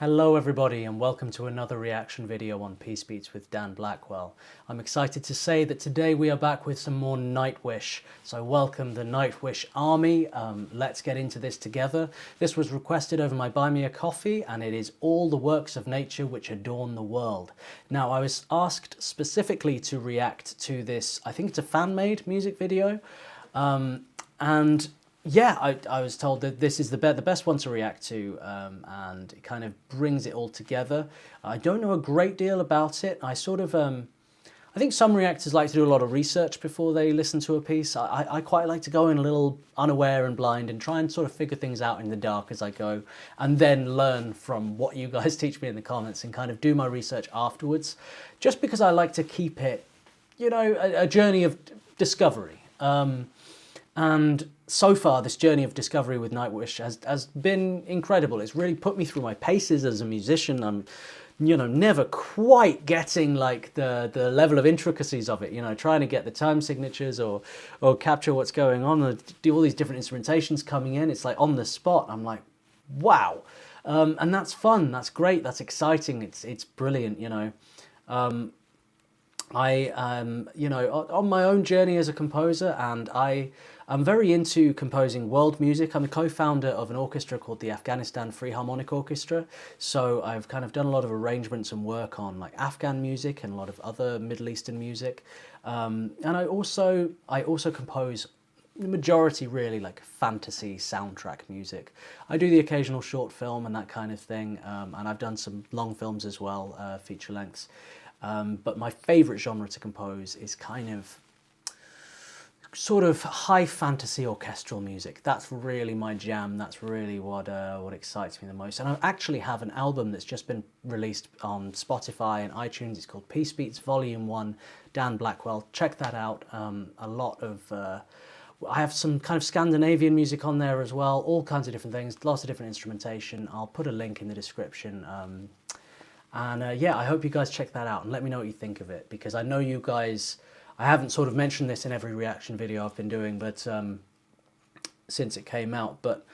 Hello everybody and welcome to another reaction video on Peace Beats with Dan Blackwell. I'm excited to say that today we are back with some more Nightwish. So welcome the Nightwish army. Let's get into this together. This was requested over my Buy Me a Coffee and it is all the works of nature which adorn the world. Now I was asked specifically to react to this, I think it's a fan-made music video. And yeah, I was told that this is the best one to react to, and it kind of brings it all together. I don't know a great deal about it. I think some reactors like to do a lot of research before they listen to a piece. I quite like to go in a little unaware and blind and try and sort of figure things out in the dark as I go, and then learn from what you guys teach me in the comments and kind of do my research afterwards, just because I like to keep it, you know, a journey of discovery. And so far, this journey of discovery with Nightwish has been incredible. It's really put me through my paces as a musician. I'm, you know, never quite getting like the level of intricacies of it, you know, trying to get the time signatures or capture what's going on and do all these different instrumentations coming in. It's like on the spot. I'm like, wow. And that's fun. That's great. That's exciting. It's brilliant, you know. You know, on my own journey as a composer, and I'm very into composing world music. I'm a co-founder of an orchestra called the Afghanistan Free Harmonic Orchestra. So I've kind of done a lot of arrangements and work on like Afghan music and a lot of other Middle Eastern music. And I also compose the majority really like fantasy soundtrack music. I do the occasional short film and that kind of thing. And I've done some long films as well, feature lengths. But my favourite genre to compose is kind of sort of high fantasy orchestral music. That's really my jam. That's really what excites me the most. And I actually have an album that's just been released on Spotify and iTunes. It's called Peace Beats Volume 1, Dan Blackwell. Check that out. A lot of I have some kind of Scandinavian music on there as well, all kinds of different things, lots of different instrumentation. I'll put a link in the description. Yeah, I hope you guys check that out and let me know what you think of it, because I know you guys, I haven't sort of mentioned this in every reaction video I've been doing, but since it came out, but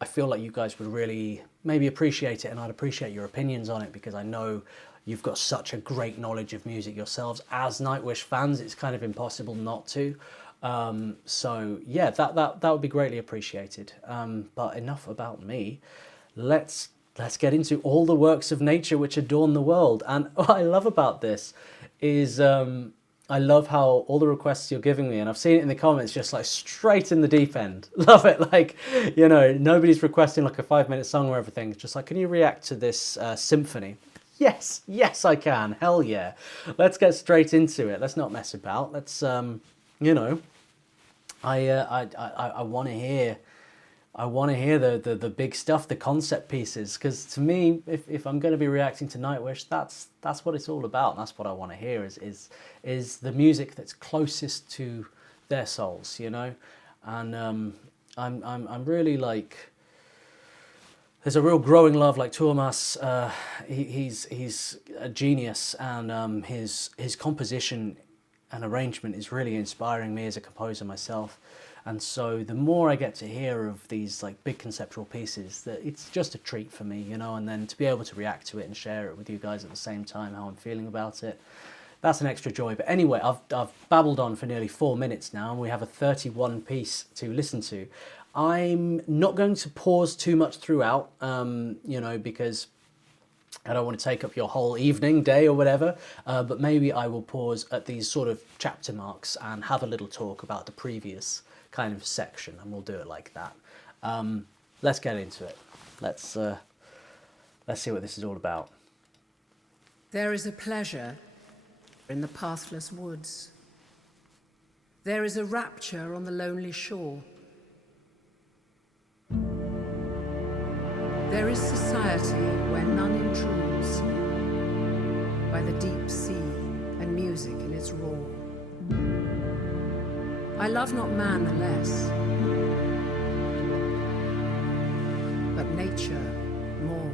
I feel like you guys would really maybe appreciate it, and I'd appreciate your opinions on it, because I know you've got such a great knowledge of music yourselves. As Nightwish fans, it's kind of impossible not to. So yeah, that would be greatly appreciated. But enough about me. Let's get into all the works of nature which adorn the world. And what I love about this is I love how all the requests you're giving me, and I've seen it in the comments, just like straight in the deep end. Love it. Like, you know, nobody's requesting like a 5-minute song or everything. It's just like, can you react to this symphony? Yes, I can. Hell yeah. Let's get straight into it. Let's not mess about. Let's, you know, I want to hear. I want to hear the big stuff, the concept pieces, because to me, if I'm going to be reacting to Nightwish, that's what it's all about. That's what I want to hear is the music that's closest to their souls, you know. And I'm really like, there's a real growing love. Like Tuomas, he's a genius, and his composition and arrangement is really inspiring me as a composer myself. And so the more I get to hear of these like big conceptual pieces, that it's just a treat for me, you know, and then to be able to react to it and share it with you guys at the same time, how I'm feeling about it, that's an extra joy. But anyway, I've babbled on for nearly 4 minutes now, and we have a 31 piece to listen to. I'm not going to pause too much throughout, you know, because I don't want to take up your whole evening, day or whatever, but maybe I will pause at these sort of chapter marks and have a little talk about the previous kind of section, and we'll do it like that. Let's get into it. Let's see what this is all about. There is a pleasure in the pathless woods. There is a rapture on the lonely shore. There is society where none intrudes, by the deep sea and music in its roar. I love not man the less, but nature more.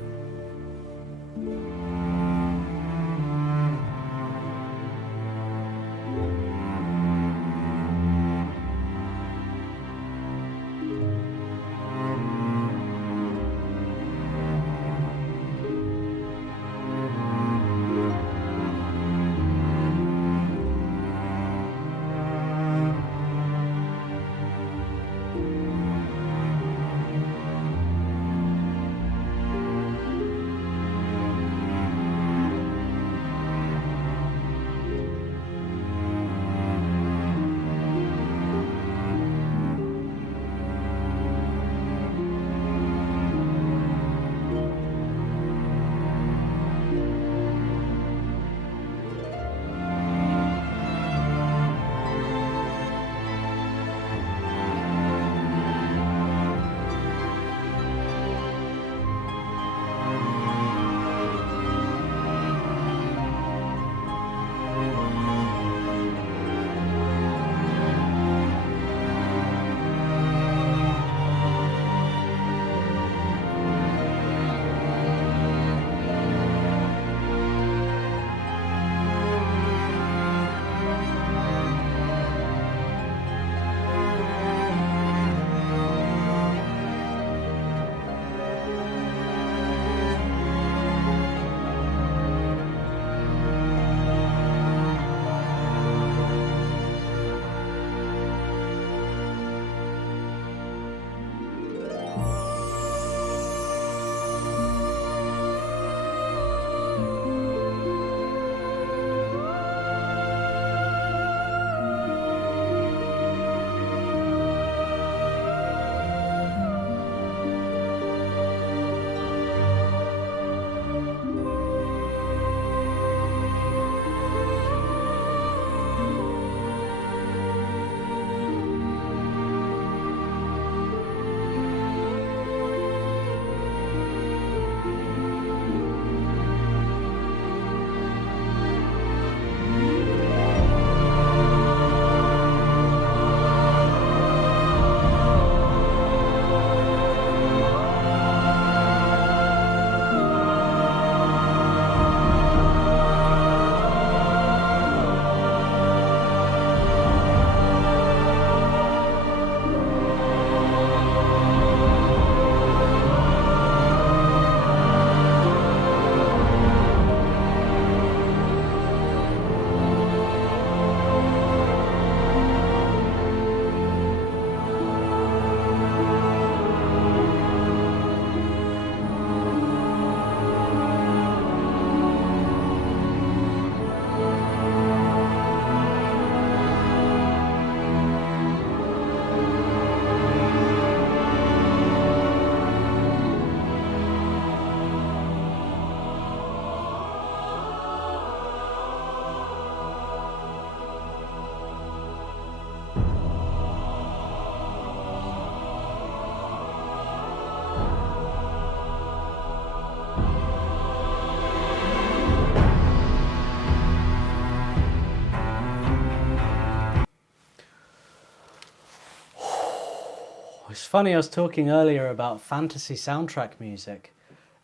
funny, I was talking earlier about fantasy soundtrack music.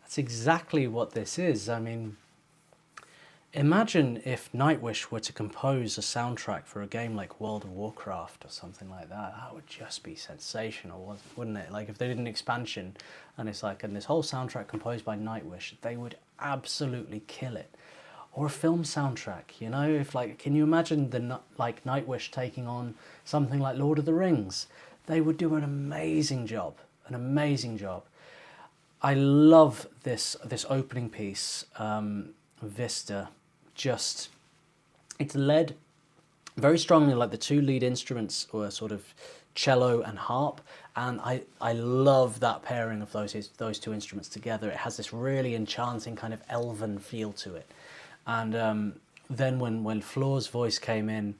That's exactly what this is. I mean, imagine if Nightwish were to compose a soundtrack for a game like World of Warcraft or something like that. That would just be sensational, wouldn't it? Like if they did an expansion and it's like, and this whole soundtrack composed by Nightwish, they would absolutely kill it. Or a film soundtrack, you know, if like, can you imagine like Nightwish taking on something like Lord of the Rings? They would do an amazing job, an amazing job. I love this opening piece, Vista. Just, it's led very strongly, like the two lead instruments were sort of cello and harp, and I love that pairing of those two instruments together. It has this really enchanting kind of elven feel to it. And then when Floor's voice came in,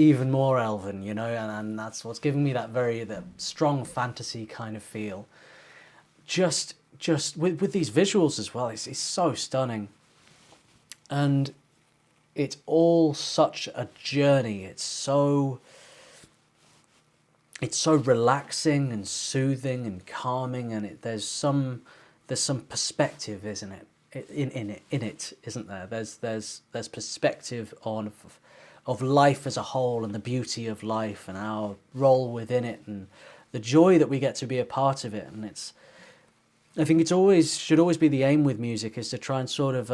even more elven, you know, and that's what's giving me that strong fantasy kind of feel. Just with these visuals as well, it's so stunning. And it's all such a journey. It's so relaxing and soothing and calming, and there's some perspective, isn't it? In it, isn't there? There's perspective of life as a whole, and the beauty of life and our role within it, and the joy that we get to be a part of it. And I think should always be the aim with music, is to try and sort of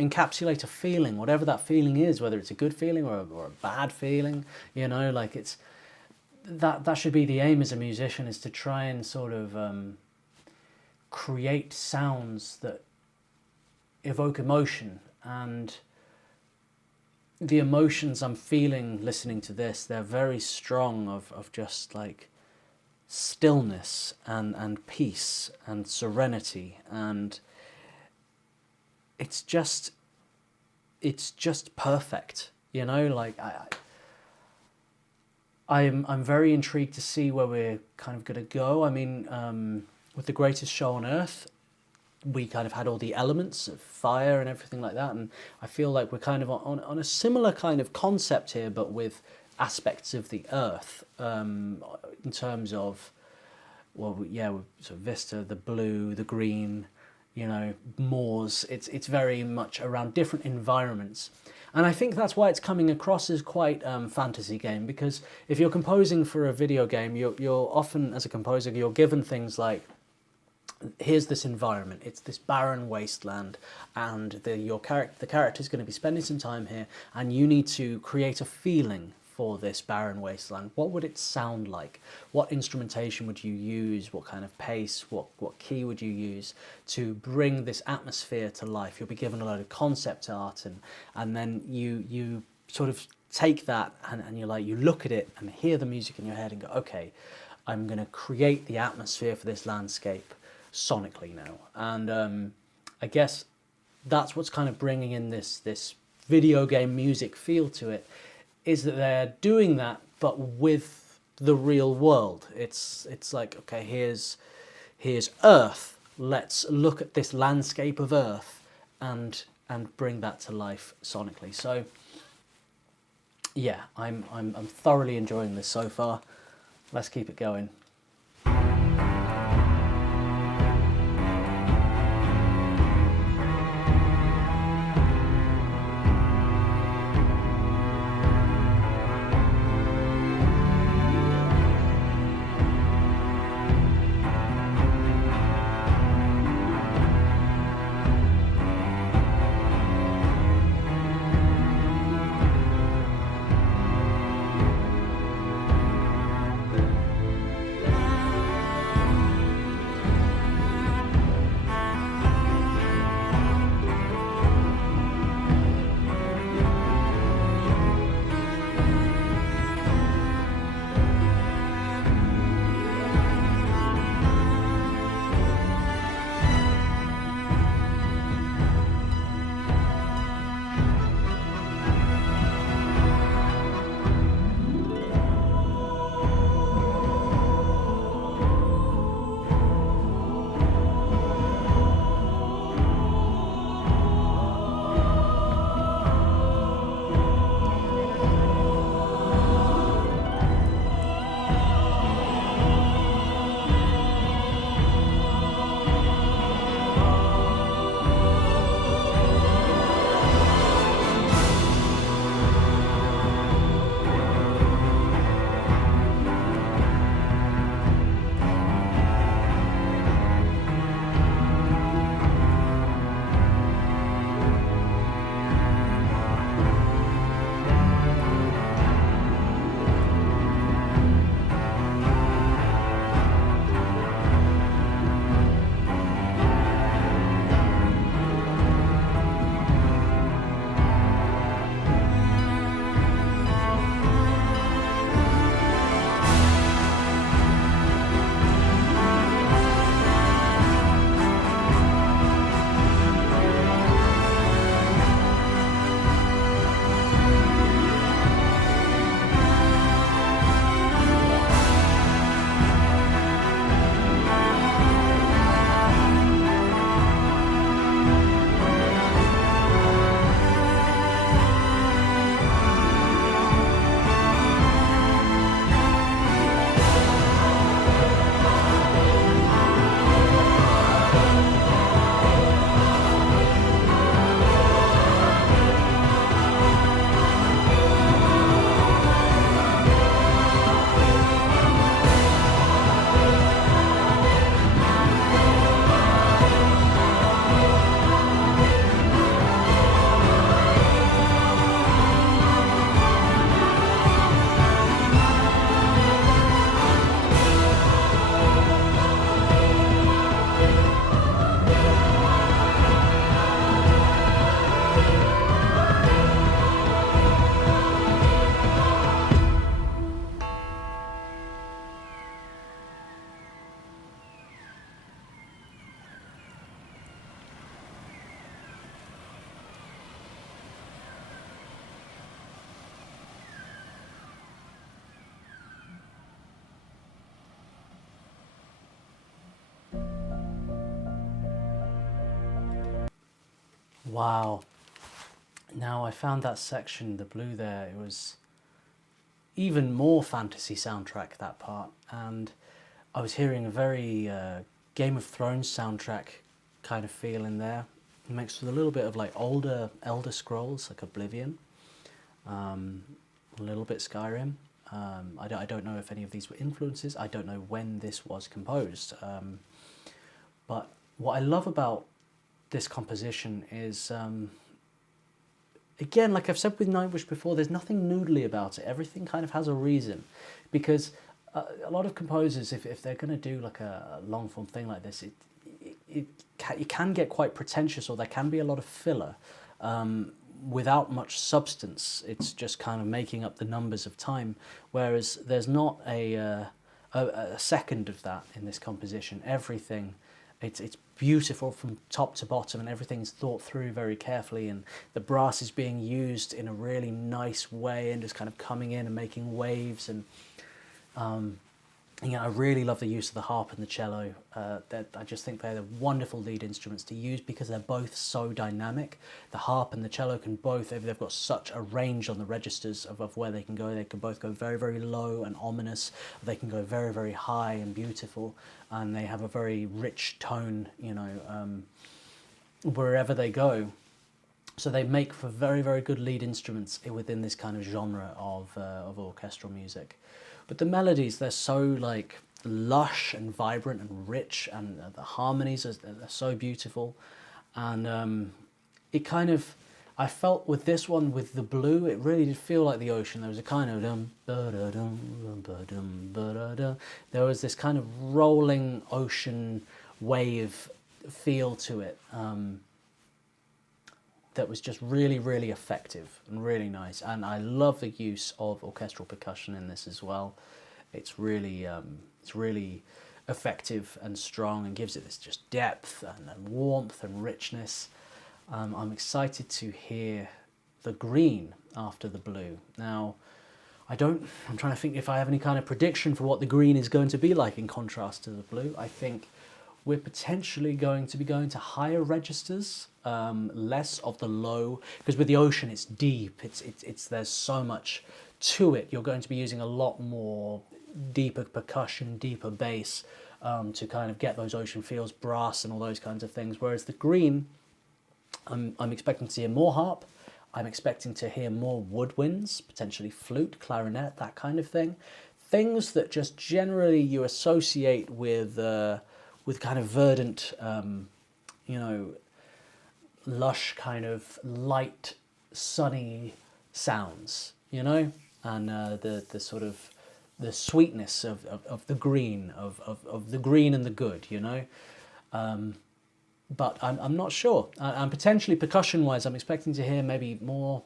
encapsulate a feeling, whatever that feeling is, whether it's a good feeling or a bad feeling, you know, like that should be the aim as a musician, is to try and sort of create sounds that evoke emotion. And the emotions I'm feeling listening to this, they're very strong of just like stillness and peace and serenity, and it's just perfect, you know. Like I'm very intrigued to see where we're kind of going to go. I mean, with The Greatest Show on Earth, we kind of had all the elements of fire and everything like that, and I feel like we're kind of on a similar kind of concept here, but with aspects of the earth, in terms of, well, yeah, so Vista, the blue, the green, you know, moors. It's very much around different environments, and I think that's why it's coming across as quite fantasy game, because if you're composing for a video game, you're often, as a composer, you're given things like, here's this environment, it's this barren wasteland, and the character's going to be spending some time here, and you need to create a feeling for this barren wasteland. What would it sound like? What instrumentation would you use? What kind of pace? What key would you use to bring this atmosphere to life? You'll be given a load of concept art, and then you sort of take that and you're like, you look at it and hear the music in your head and go, okay, I'm going to create the atmosphere for this landscape sonically now. And I guess that's what's kind of bringing in this video game music feel to it, is that they're doing that but with the real world. It's like, okay, here's Earth, let's look at this landscape of Earth and bring that to life sonically. So yeah, I'm thoroughly enjoying this so far. Let's keep it going. Wow. Now I found that section, the blue there, it was even more fantasy soundtrack, that part, and I was hearing a very Game of Thrones soundtrack kind of feel in there, mixed with a little bit of like older Elder Scrolls, like Oblivion, a little bit Skyrim. I don't know if any of these were influences. I don't know when this was composed, but what I love about this composition is, again, like I've said with Nightwish before, there's nothing noodly about it. Everything kind of has a reason, because a lot of composers, if they're going to do like a long form thing like this, it can get quite pretentious, or there can be a lot of filler without much substance. It's just kind of making up the numbers of time, whereas there's not a second of that in this composition. Everything, it's beautiful from top to bottom, and everything's thought through very carefully, and the brass is being used in a really nice way and just kind of coming in and making waves. And I really love the use of the harp and the cello. I just think they're the wonderful lead instruments to use because they're both so dynamic. The harp and the cello can both, they've got such a range on the registers of where they can go. They can both go very, very low and ominous. They can go very, very high and beautiful. And they have a very rich tone, wherever they go. So they make for very, very good lead instruments within this kind of genre of orchestral music. But the melodies, they're so like lush and vibrant and rich, and the harmonies are so beautiful. And it kind of, I felt with this one, with the blue, it really did feel like the ocean. There was a kind of there was this kind of rolling ocean wave feel to it. That was just really, really effective and really nice. And I love the use of orchestral percussion in this as well. It's really effective and strong, and gives it this just depth and warmth and richness. I'm excited to hear the green after the blue. Now, I'm trying to think if I have any kind of prediction for what the green is going to be like in contrast to the blue. I think we're potentially going to be going to higher registers, less of the low, because with the ocean it's deep. It's there's so much to it. You're going to be using a lot more deeper percussion, deeper bass, to kind of get those ocean feels, brass and all those kinds of things. Whereas the green, I'm expecting to hear more harp. I'm expecting to hear more woodwinds, potentially flute, clarinet, that kind of thing. Things that just generally you associate with kind of verdant, lush kind of light, sunny sounds, and the sort of the sweetness of the green, of the green and the good, But I'm not sure. And potentially percussion-wise, I'm expecting to hear maybe more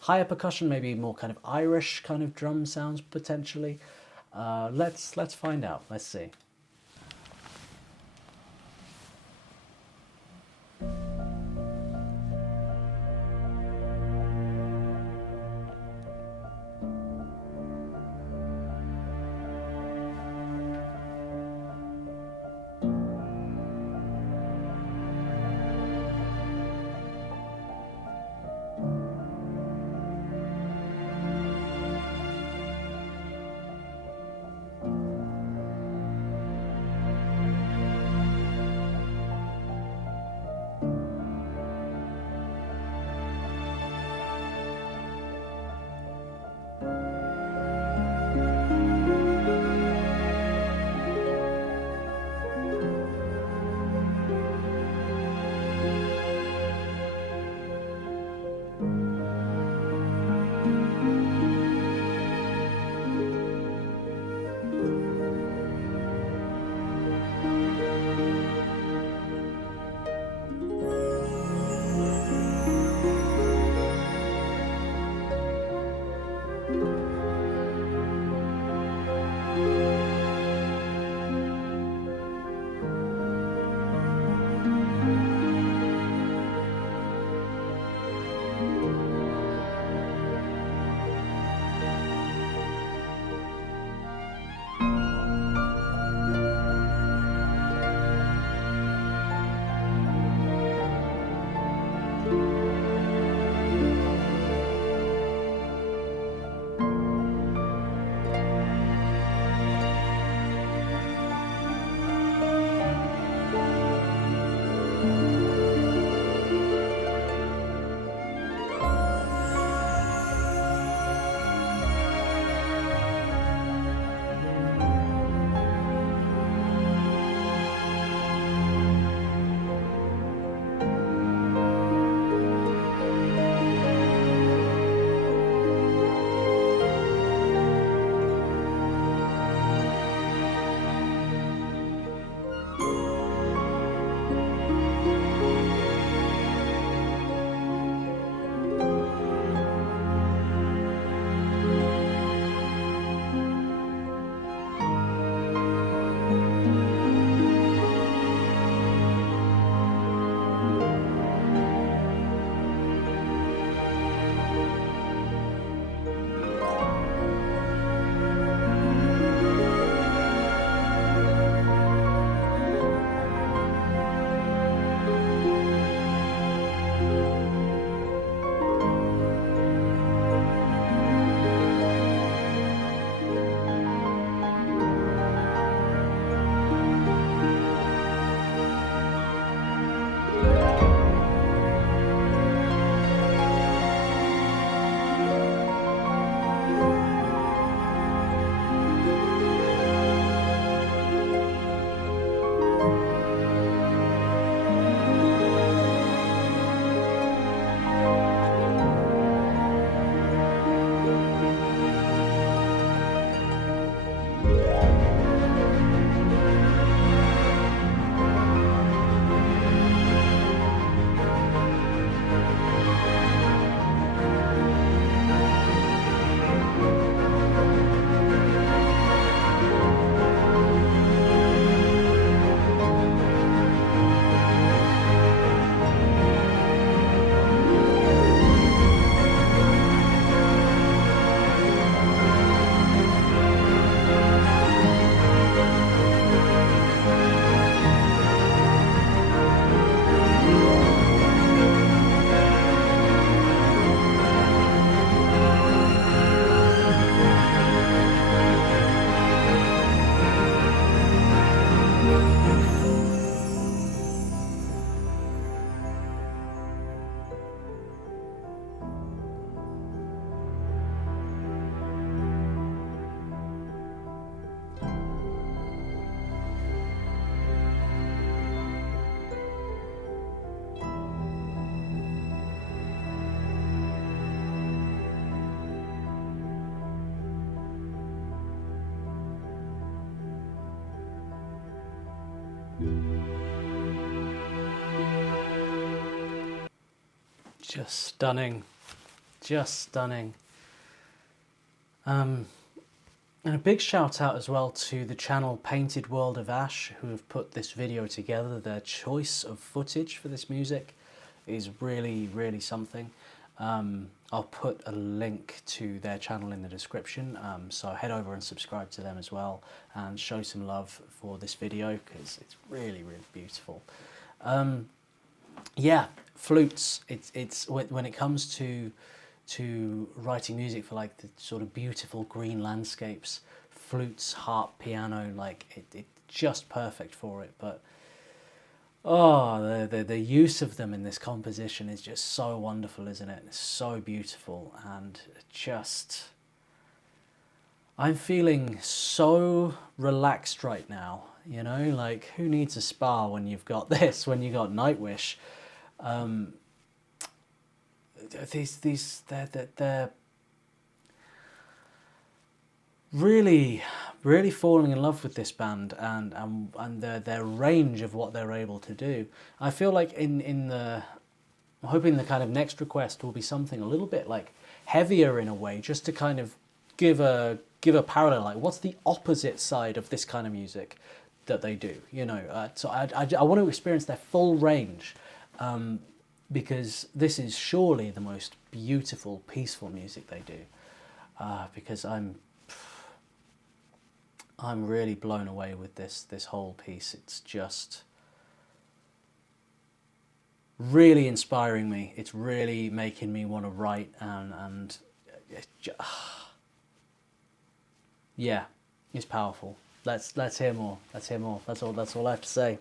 higher percussion, maybe more kind of Irish kind of drum sounds potentially. Let's find out. Let's see. Just stunning. Just stunning. And a big shout out as well to the channel Painted World of Ash, who have put this video together. Their choice of footage for this music is really, really something. I'll put a link to their channel in the description, so head over and subscribe to them as well and show some love for this video because it's really, really beautiful. Yeah, flutes. It's when it comes to writing music for like the sort of beautiful green landscapes, flutes, harp, piano, like it's just perfect for it. But oh, the use of them in this composition is just so wonderful, isn't it? It's so beautiful, and just I'm feeling so relaxed right now. You know, like who needs a spa when you've got this? When you got Nightwish. They're really, really falling in love with this band and their range of what they're able to do. I feel like I'm hoping the kind of next request will be something a little bit like heavier in a way, just to kind of give a parallel. Like, what's the opposite side of this kind of music that they do? You know, so I want to experience their full range. Because this is surely the most beautiful, peaceful music they do. Because I'm really blown away with this whole piece. It's just really inspiring me. It's really making me want to write, and yeah, it's powerful. Let's hear more. Let's hear more. That's all I have to say.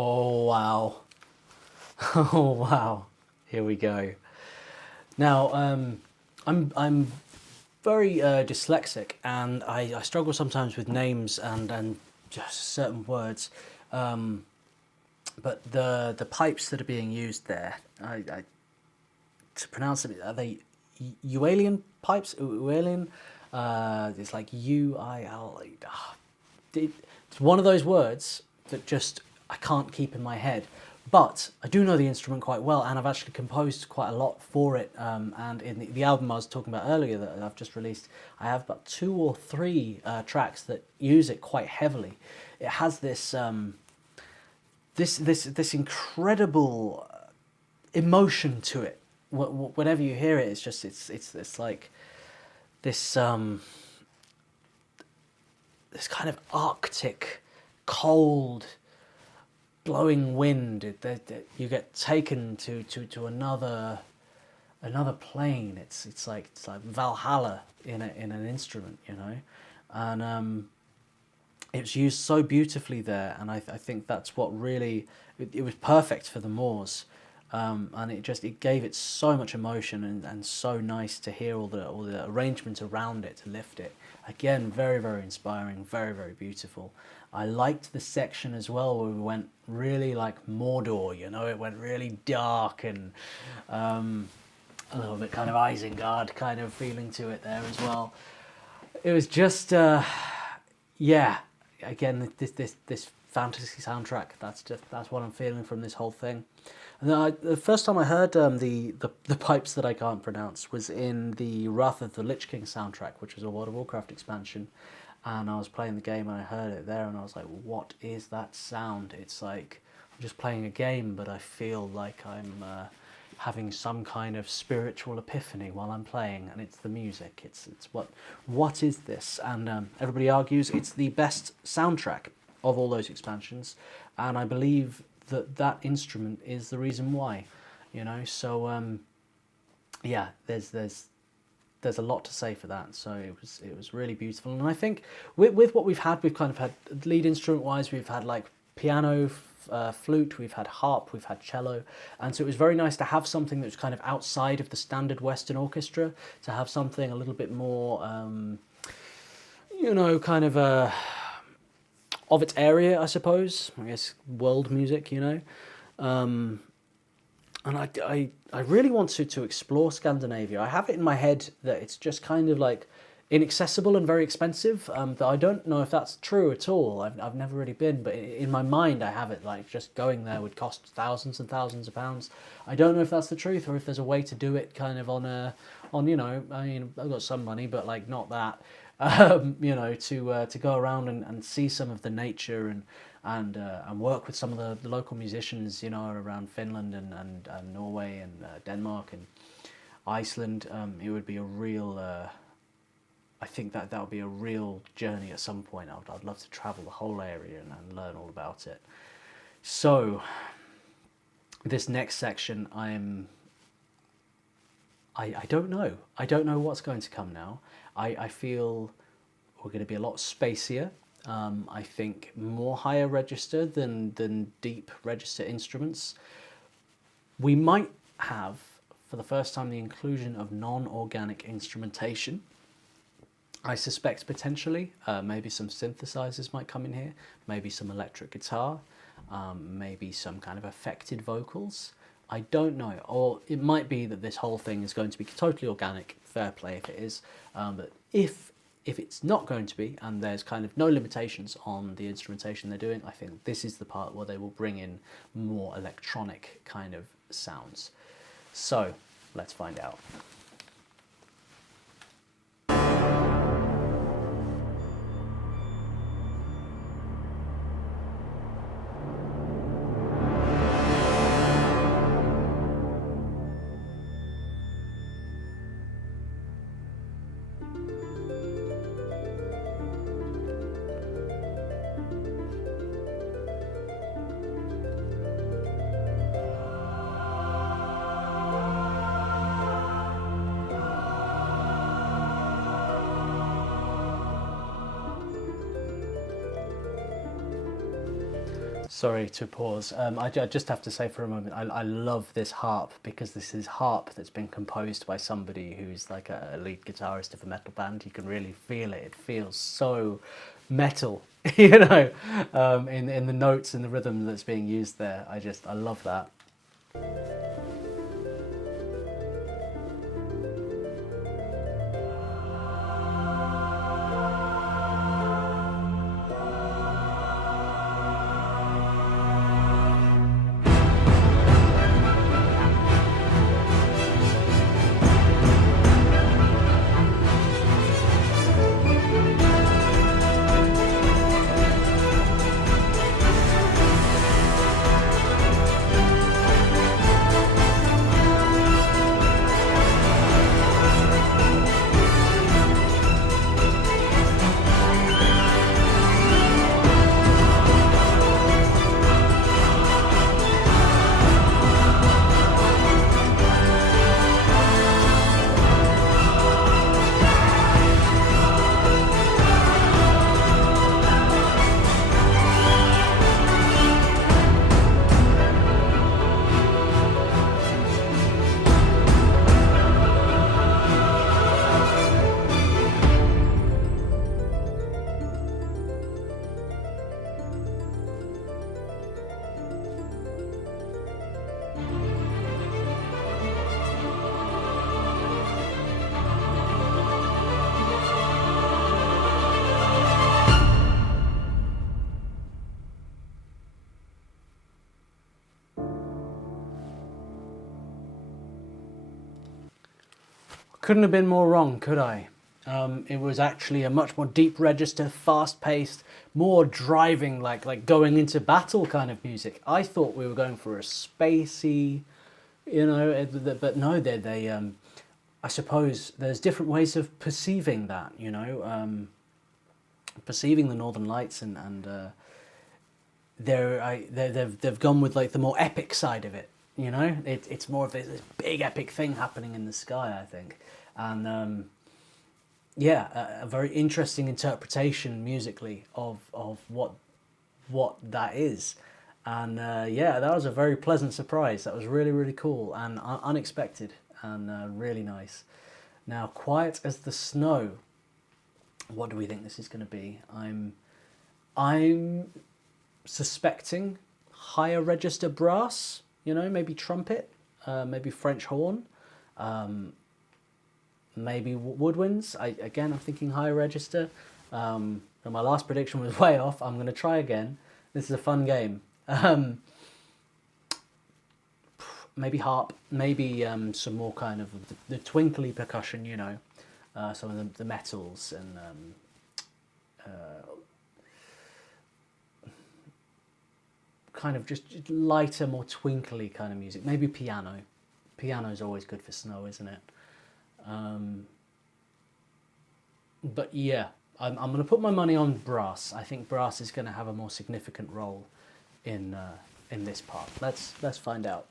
Oh wow. Oh wow. Here we go. Now, I'm very dyslexic, and I struggle sometimes with names and just certain words. But the pipes that are being used there, to pronounce it, are they Ualian pipes? Ualian? It's like UIL. It's one of those words that just I can't keep in my head. But I do know the instrument quite well, and I've actually composed quite a lot for it. And in the album I was talking about earlier that I've just released, I have about 2 or 3 tracks that use it quite heavily. It has this this incredible emotion to it. Whenever you hear it, it's like this this kind of arctic, cold, blowing wind. You get taken to another plane. It's like Valhalla in an instrument, you know, and it's used so beautifully there. And I think that's what really it was perfect for the Moors. And it gave it so much emotion, and so nice to hear all the arrangement around it to lift it. Again, very, very inspiring, very, very beautiful. I liked the section as well where we went really like Mordor, you know, it went really dark and a little bit kind of Isengard kind of feeling to it there as well. It was just, yeah, again, this fantasy soundtrack, that's what I'm feeling from this whole thing. And the first time I heard the pipes that I can't pronounce was in the Wrath of the Lich King soundtrack, which was a World of Warcraft expansion, and I was playing the game and I heard it there and I was like, what is that sound? It's like I'm just playing a game, but I feel like I'm having some kind of spiritual epiphany while I'm playing, and it's the music. It's what is this? And everybody argues it's the best soundtrack of all those expansions, and I believe that instrument is the reason why, you know. So yeah, there's a lot to say for that. So it was really beautiful, and I think with what we've kind of had lead instrument wise, we've had like piano, flute, we've had harp, we've had cello, and so it was very nice to have something that was kind of outside of the standard Western orchestra, to have something a little bit more, you know, kind of of its area, I suppose. I guess world music, you know. And I really want to explore Scandinavia. I have it in my head that it's just kind of like inaccessible and very expensive. That I don't know if that's true at all. I've never really been, but in my mind I have it like just going there would cost thousands and thousands of pounds. I don't know if that's the truth, or if there's a way to do it kind of on you know, I mean, I've got some money, but like not that. You know, to go around and see some of the nature and work with some of the local musicians, you know, around Finland and Norway and Denmark and Iceland. It would be a real. I think that would be a real journey at some point. I'd love to travel the whole area and learn all about it. So this next section, I don't know. I don't know what's going to come now. I feel we're going to be a lot spacier. I think more higher register than deep register instruments. We might have, for the first time, the inclusion of non-organic instrumentation. I suspect potentially maybe some synthesizers might come in here, maybe some electric guitar, maybe some kind of affected vocals. I don't know, or it might be that this whole thing is going to be totally organic. Fair play if it is, but if it's not going to be, and there's kind of no limitations on the instrumentation they're doing, I think this is the part where they will bring in more electronic kind of sounds. So let's find out. Sorry to pause. I just have to say for a moment, I love this harp because this is harp that's been composed by somebody who's like a lead guitarist of a metal band. You can really feel it. It feels so metal, you know, in the notes and the rhythm that's being used there. I love that. Couldn't have been more wrong, could I? It was actually a much more deep register, fast-paced, more driving, like going into battle kind of music. I thought we were going for a spacey, you know, but no, I suppose there's different ways of perceiving that, you know, perceiving the Northern Lights, and they've gone with like the more epic side of it. You know, it's more of this big epic thing happening in the sky, I think, and yeah, a very interesting interpretation musically of what that is, and yeah, that was a very pleasant surprise. That was really really cool and unexpected and really nice. Now, Quiet as the Snow. What do we think this is going to be? I'm suspecting higher register brass. You know, maybe trumpet, maybe French horn, maybe woodwinds. I'm thinking higher register. And my last prediction was way off. I'm going to try again. This is a fun game. Maybe harp, maybe some more kind of the twinkly percussion, you know, some of the metals and kind of just lighter, more twinkly kind of music. Maybe piano. Piano is always good for snow, isn't it? But yeah, I'm going to put my money on brass. I think brass is going to have a more significant role in this part. Let's find out.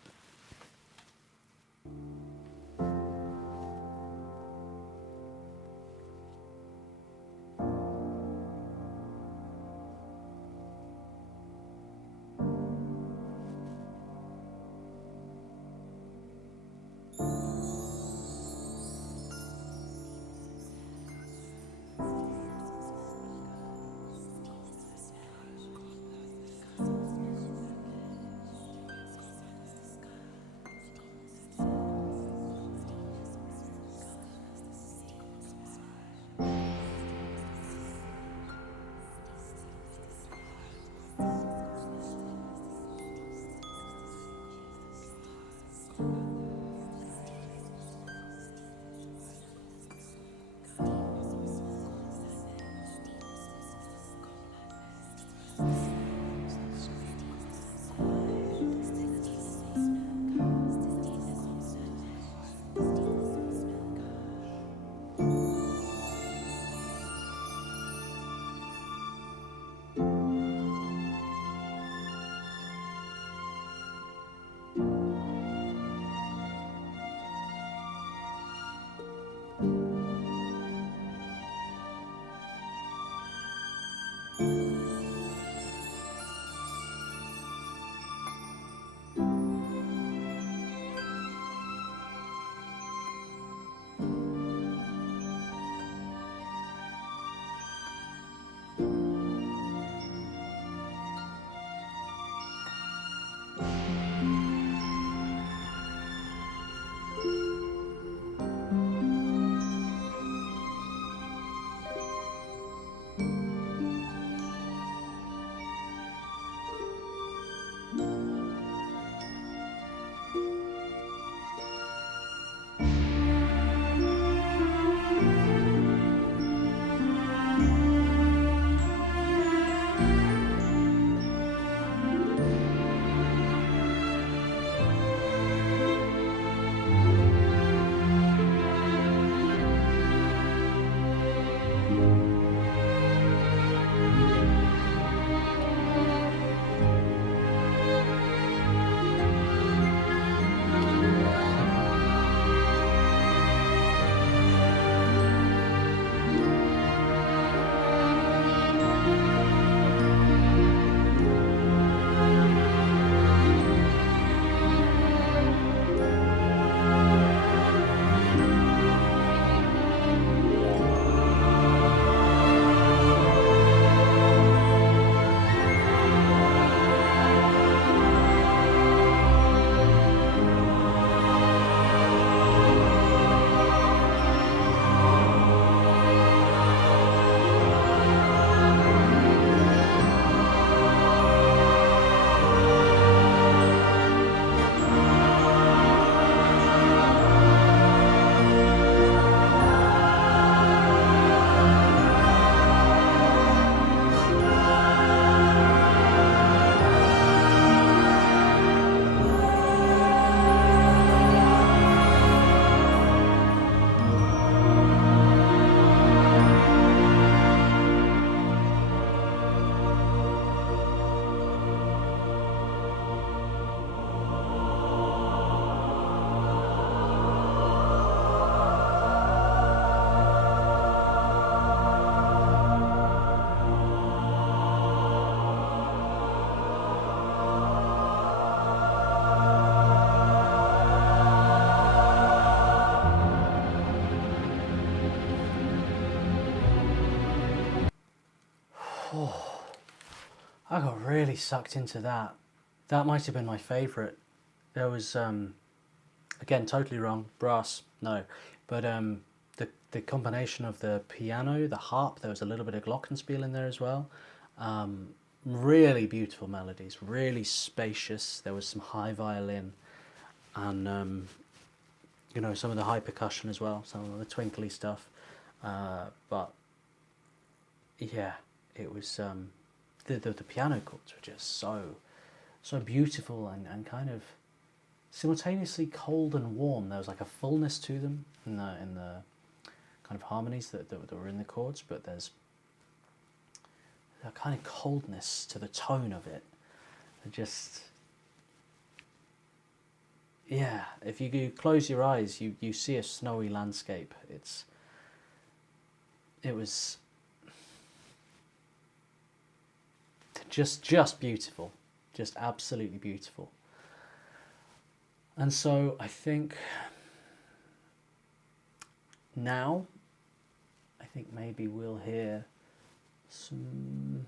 I got really sucked into that. That might have been my favourite. There was again, totally wrong, brass, no, but the combination of the piano, the harp, there was a little bit of glockenspiel in there as well. Really beautiful melodies, really spacious. There was some high violin, and you know, some of the high percussion as well, some of the twinkly stuff. But yeah, it was the piano chords were just so beautiful and kind of simultaneously cold and warm. There was like a fullness to them in the kind of harmonies that were in the chords, but there's a kind of coldness to the tone of it. Just, yeah, if you close your eyes, you see a snowy landscape. It was just beautiful, just absolutely beautiful. And so I think now, maybe we'll hear some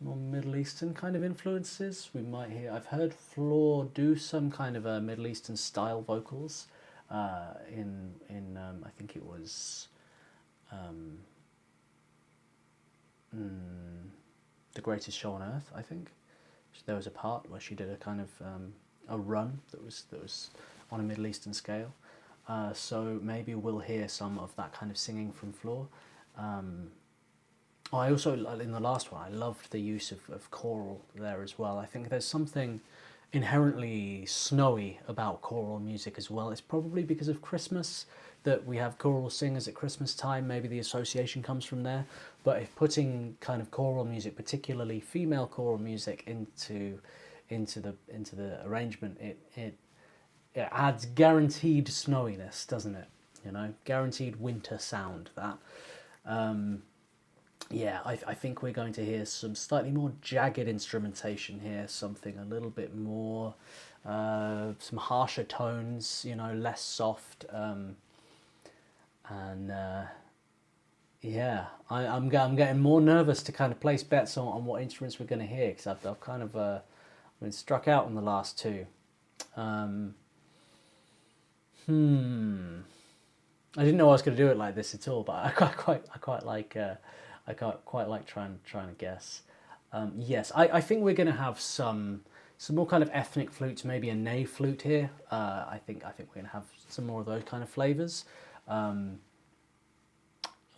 more Middle Eastern kind of influences. We might hear, I've heard Floor do some kind of a Middle Eastern style vocals in I think it was The Greatest Show on Earth, I think. There was a part where she did a kind of a run that was on a Middle Eastern scale. So maybe we'll hear some of that kind of singing from Floor. I also, in the last one, I loved the use of choral there as well. I think there's something inherently snowy about choral music as well. It's probably because of Christmas that we have choral singers at Christmas time. Maybe the association comes from there. But if putting kind of choral music, particularly female choral music, into the arrangement, it adds guaranteed snowiness, doesn't it? You know, guaranteed winter sound. That. Yeah, I think we're going to hear some slightly more jagged instrumentation here, something a little bit more, some harsher tones, you know, less soft, and yeah, I'm getting more nervous to kind of place bets on what instruments we're going to hear, because I've kind of been struck out on the last two. I didn't know I was going to do it like this at all, but I quite like. I quite like trying to guess. Yes, I think we're going to have some more kind of ethnic flutes, maybe a ney flute here. I think we're going to have some more of those kind of flavours,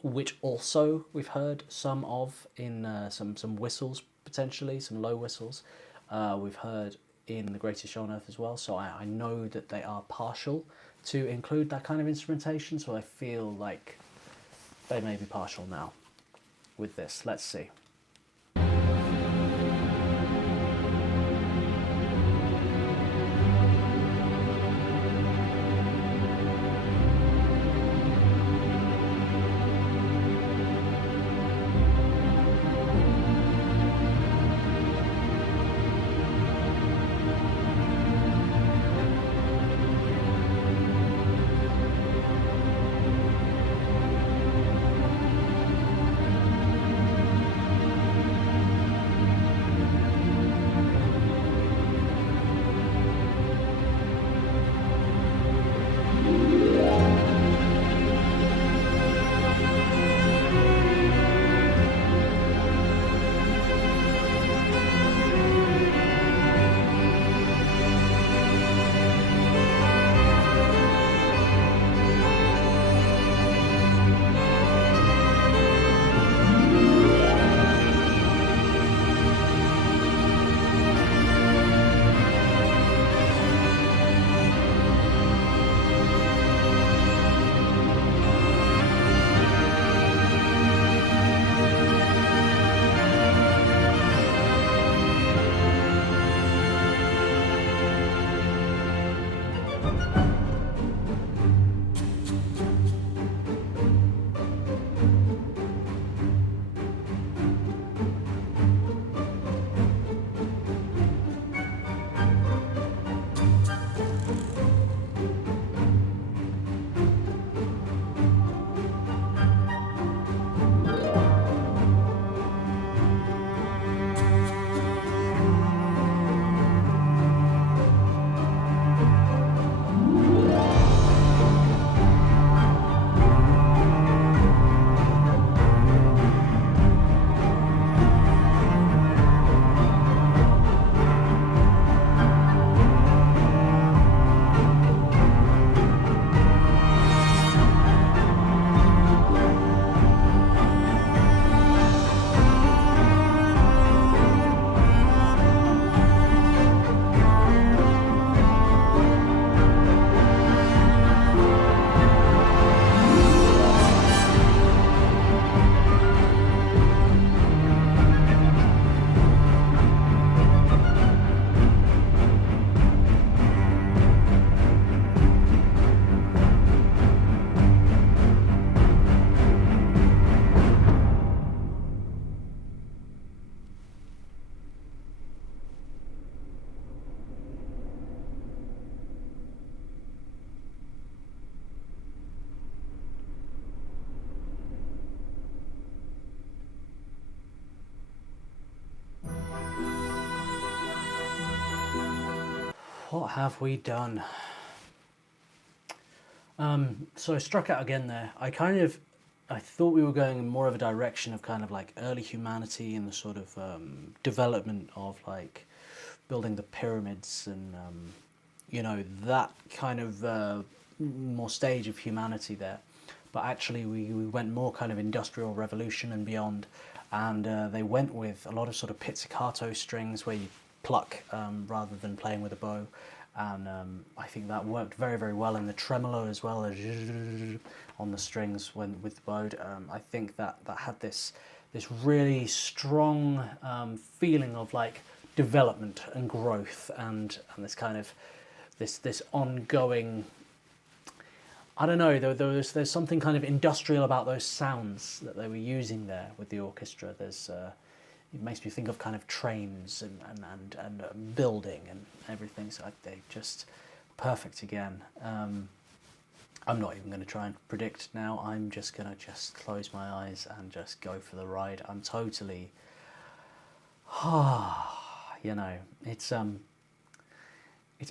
which also we've heard some of in some whistles, potentially some low whistles. We've heard in The Greatest Show on Earth as well. So I know that they are partial to include that kind of instrumentation. So I feel like they may be partial now. With this, let's see. What have we done? So I struck out again there. I thought we were going in more of a direction of kind of like early humanity and the sort of development of like building the pyramids and you know, that kind of more stage of humanity there. But actually we went more kind of industrial revolution and beyond, and they went with a lot of sort of pizzicato strings where you pluck rather than playing with a bow. And I think that worked very, very well in the tremolo as well as on the strings when with the bow. I think that had this really strong feeling of like development and growth and this kind of this ongoing. I don't know. There's something kind of industrial about those sounds that they were using there with the orchestra. It makes me think of kind of trains and building and everything. So they just perfect again. I'm not even going to try and predict now. I'm just going to just close my eyes and just go for the ride. I'm totally, you know, it's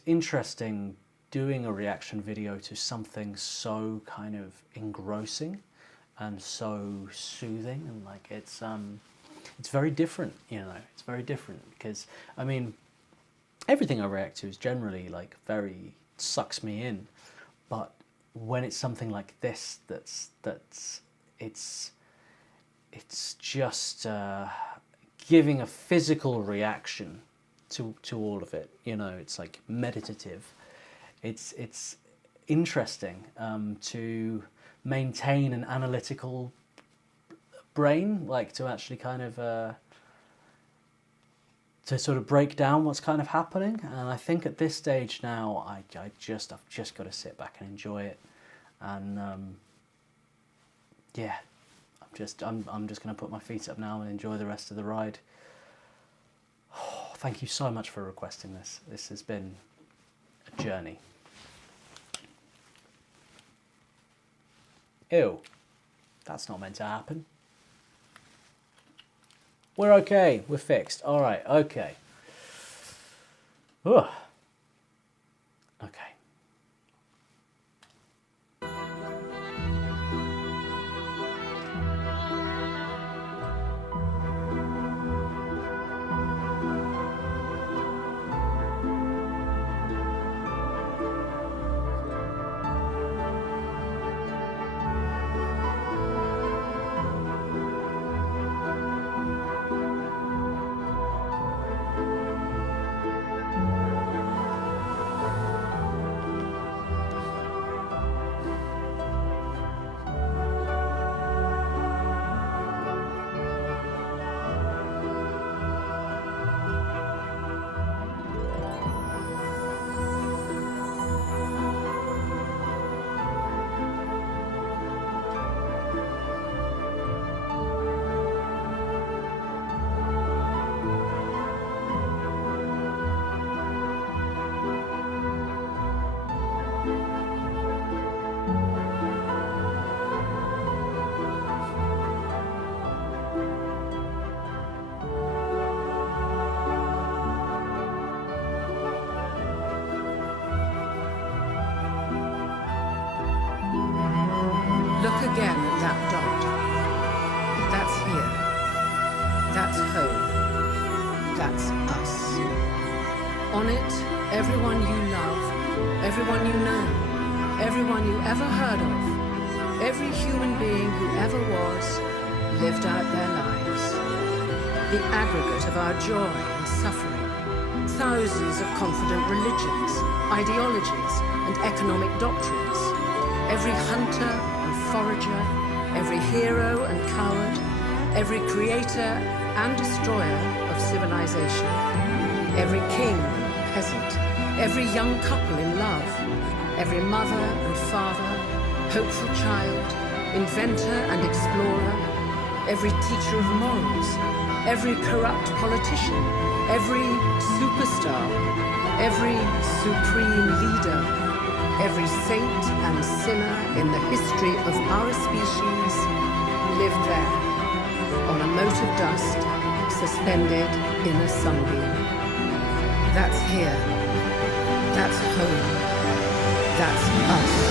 interesting doing a reaction video to something so kind of engrossing and so soothing, and like it's very different, you know. It's very different because I mean everything I react to is generally like very sucks me in, but when it's something like this it's just giving a physical reaction to all of it, you know. It's like meditative. It's interesting to maintain an analytical brain, like to actually kind of to sort of break down what's kind of happening. And I think at this stage now, I've just got to sit back and enjoy it. And yeah, I'm just going to put my feet up now and enjoy the rest of the ride. Oh, thank you so much for requesting this. This has been a journey. Ew, that's not meant to happen. We're okay, we're fixed. All right, okay. Ugh. Okay. Look again at that dot. That's here. That's home. That's us. On it, everyone you love, everyone you know, everyone you ever heard of, every human being who ever was, lived out their lives. The aggregate of our joy and suffering. Thousands of confident religions, ideologies, and economic doctrines. Every hunter and forager, every hero and coward, every creator and destroyer of civilization, every king and peasant, every young couple in love, every mother and father, hopeful child, inventor and explorer, every teacher of morals, every corrupt politician, every superstar, every supreme leader, every saint and sinner in the history of our species lived there, on a mote of dust, suspended in a sunbeam. That's here. That's home. That's us.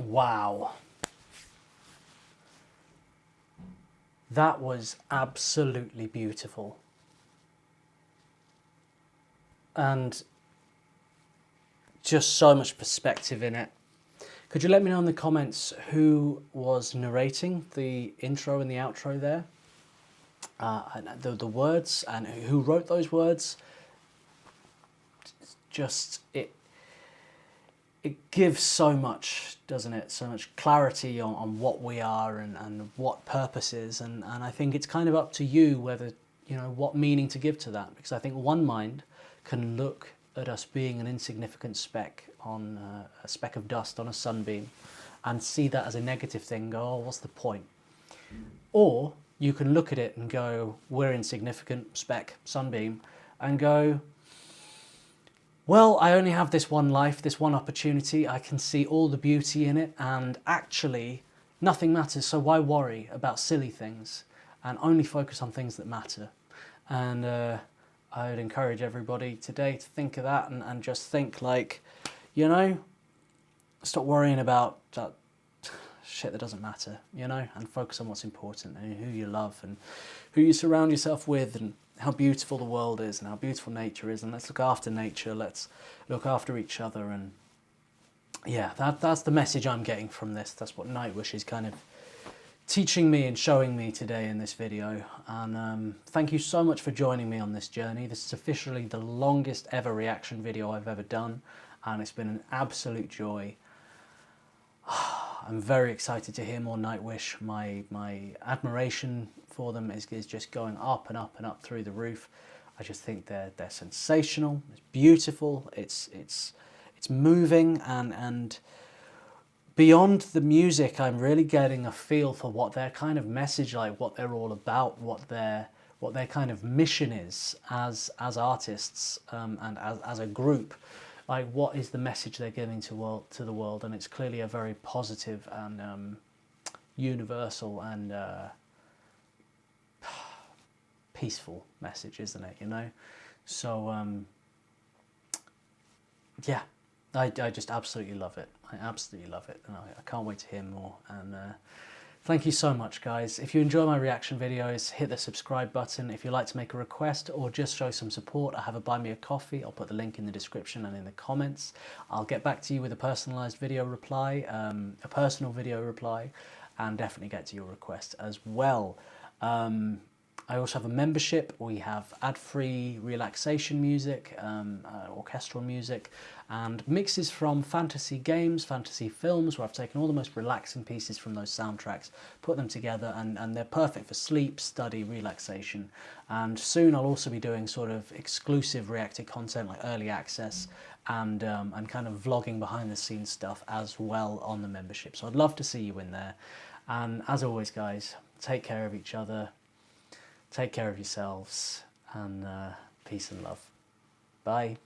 Wow. That was absolutely beautiful. And just so much perspective in it. Could you let me know in the comments who was narrating the intro and the outro there? And the words and who wrote those words. Just it gives so much, doesn't it? So much clarity on what we are and what purpose is. And I think it's kind of up to you whether, you know, what meaning to give to that. Because I think one mind can look at us being an insignificant speck on a speck of dust on a sunbeam and see that as a negative thing, go, oh, what's the point? Or you can look at it and go, we're insignificant speck, sunbeam, and go, well, I only have this one life, this one opportunity. I can see all the beauty in it, and actually nothing matters, so why worry about silly things and only focus on things that matter? And I would encourage everybody today to think of that and just think like, you know, stop worrying about that shit that doesn't matter, you know, and focus on what's important and who you love and who you surround yourself with and how beautiful the world is and how beautiful nature is, and let's look after nature, let's look after each other. And yeah, that's the message I'm getting from this. That's what Nightwish is kind of teaching me and showing me today in this video. And thank you so much for joining me on this journey. This is officially the longest ever reaction video I've ever done, and it's been an absolute joy. I'm very excited to hear more Nightwish. My admiration for them is just going up and up and up through the roof. I just think they're sensational. It's beautiful. It's moving, and beyond the music, I'm really getting a feel for what their kind of message, like what they're all about, what their kind of mission is as artists and as a group. Like, what is the message they're giving to the world? And it's clearly a very positive and universal and peaceful message, isn't it? You know, so yeah, I just absolutely love it. I absolutely love it, and I can't wait to hear more. And Thank you so much, guys. If you enjoy my reaction videos, hit the subscribe button. If you'd like to make a request or just show some support, I have a Buy Me a Coffee. I'll put the link in the description and in the comments. I'll get back to you with a personalised video reply, a personal video reply, and definitely get to your request as well. I also have a membership. We have ad-free relaxation music, orchestral music, and mixes from fantasy games, fantasy films, where I've taken all the most relaxing pieces from those soundtracks, put them together, and they're perfect for sleep, study, relaxation. And soon I'll also be doing sort of exclusive reacted content like early access and kind of vlogging behind the scenes stuff as well on the membership. So I'd love to see you in there. And as always, guys, take care of each other. Take care of yourselves, and peace and love. Bye.